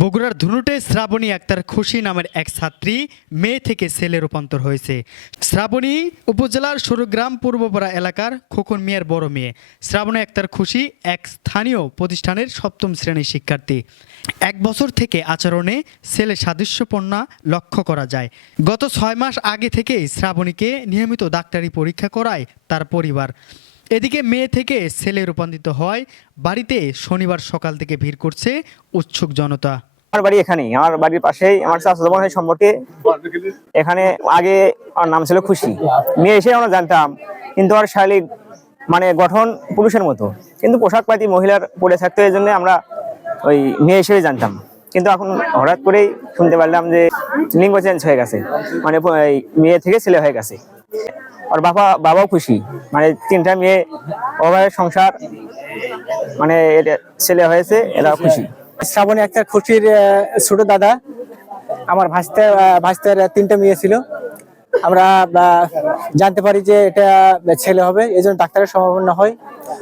বগুড়ার ধুনুটে শ্রাবণী আক্তার খুশি নামের এক ছাত্রী মেয়ে থেকে ছেলে রূপান্তর হয়েছে। শ্রাবণী উপজেলার সরুগ্রাম পূর্বপাড়া এলাকার খোকন মিয়ার বড় মেয়ে। শ্রাবণী আক্তার খুশি এক স্থানীয় প্রতিষ্ঠানের সপ্তম শ্রেণীর শিক্ষার্থী। 1 বছর থেকে আচরণে ছেলে সাদৃশ্যপূর্ণ লক্ষ্য করা যায়। গত 6 মাস আগে থেকেই শ্রাবণীকে নিয়মিত ডাক্তারি পরীক্ষা করায় তার পরিবার। এদিকে মেয়ে থেকে ছেলে রূপান্তরিত হয় বাড়িতে শনিবার সকাল থেকে ভিড় করছে উৎসুক জনতা। আমার বাড়ি এখানেই, আমার বাড়ির পাশেই আমার চাচাতো বোনের সম্পর্কে। এখানে আগে আমার নাম ছিল খুশি। মেয়ে এসে আমরা জানতাম, কিন্তু আর শারীরিক গঠন পুরুষের মতো, কিন্তু পোশাক পাতি মহিলার পরে থাকতো, এই জন্য আমরা ওই মেয়ে হিসেবে জানতাম। কিন্তু এখন হঠাৎ করেই শুনতে পারলাম যে লিঙ্গ চেঞ্জ হয়ে গেছে, মেয়ে থেকে ছেলে হয়ে গেছে। আর বাবাও খুশি, 3টা মেয়ে, অভাবের সংসার, ছেলে হয়েছে, এরাও খুশি। শ্রাবণী একটা খুশির ছোট দাদা। আমার ভাস্তার 3টা মেয়ে ছিল। আমরা জানতে পারি যে এটা ছেলে হবে, এই জন্য ডাক্তারের সম্ভাবনা হয়।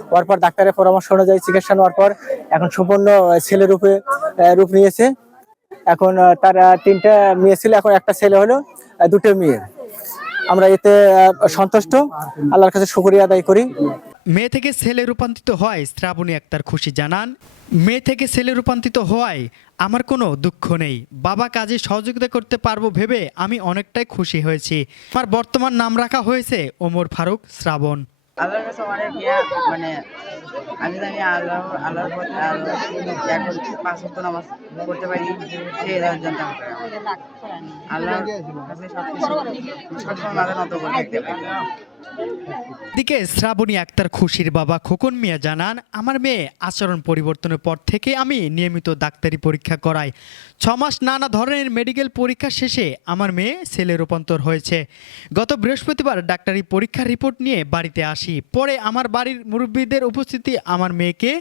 হওয়ার পর ডাক্তারের পরামর্শ অনুযায়ী চিকিৎসা নেওয়ার পর এখন সম্পূর্ণ ছেলে রূপ নিয়েছে। এখন তার 3টা মেয়ে ছিল, এখন একটা ছেলে হলো, 2টো মেয়ে। আমরা এতে সন্তুষ্ট, আল্লাহর কাছে শুকরিয়া আদায় করি। মেয়ে থেকে ছেলে রূপান্তরিত হয় শ্রাবণী আক্তার খুশি জানান, মেয়ে থেকে ছেলে রূপান্তরিত হওয়ায় আমার কোনো দুঃখ নেই। বাবা কাজে সহযোগিতা করতে পারবো ভেবে আমি অনেকটাই খুশি হয়েছি। আমার বর্তমান নাম রাখা হয়েছে ওমর ফারুক শ্রাবণ। আল্লাহর কাছে অনেক আমি জানি আল্লাহর পথে এখন 5 ওয়াক্ত নামাজ পড়তে পারি, সেই জানতে হবে। আল্লাহর কাছে সবসময় মাথা নত করে থাকতে পারি। দিকে শ্রাবণী আক্তার খুশির বাবা খোকন মিয়া জানান, আমার মেয়ে আচরণ পরিবর্তনের পর থেকে আমি নিয়মিত ডাক্তারি পরীক্ষা করাই। 6 মাস নানা ধরনের মেডিকেল পরীক্ষা শেষে আমার মেয়ে ছেলে রূপান্তর হয়েছে। গত বৃহস্পতিবার ডাক্তারি পরীক্ষার রিপোর্ট নিয়ে বাড়িতে আসি। পরে আমার বাড়ির মুরব্বীদের উপস্থিতি আমার মেয়েকে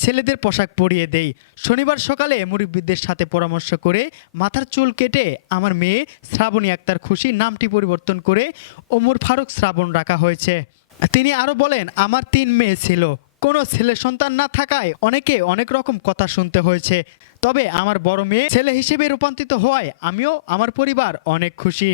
ছেলেদের পোশাক পরিয়ে দেই। শনিবার সকালে মুরব্বীদের সাথে পরামর্শ করে মাথার চুল কেটে আমার মেয়ে শ্রাবণী আক্তার খুশি নামটি পরিবর্তন করে ওমর ফারুক শ্রাবণ রাখা হয়েছে। তিনি আরো বলেন, আমার 3 মেয়ে ছিল, কোনো ছেলে সন্তান না থাকায় অনেকে অনেক রকম কথা শুনতে হয়েছে। তবে আমার বড় মেয়ে ছেলে হিসেবে রূপান্তরিত হওয়ায় আমিও আমার পরিবার অনেক খুশি।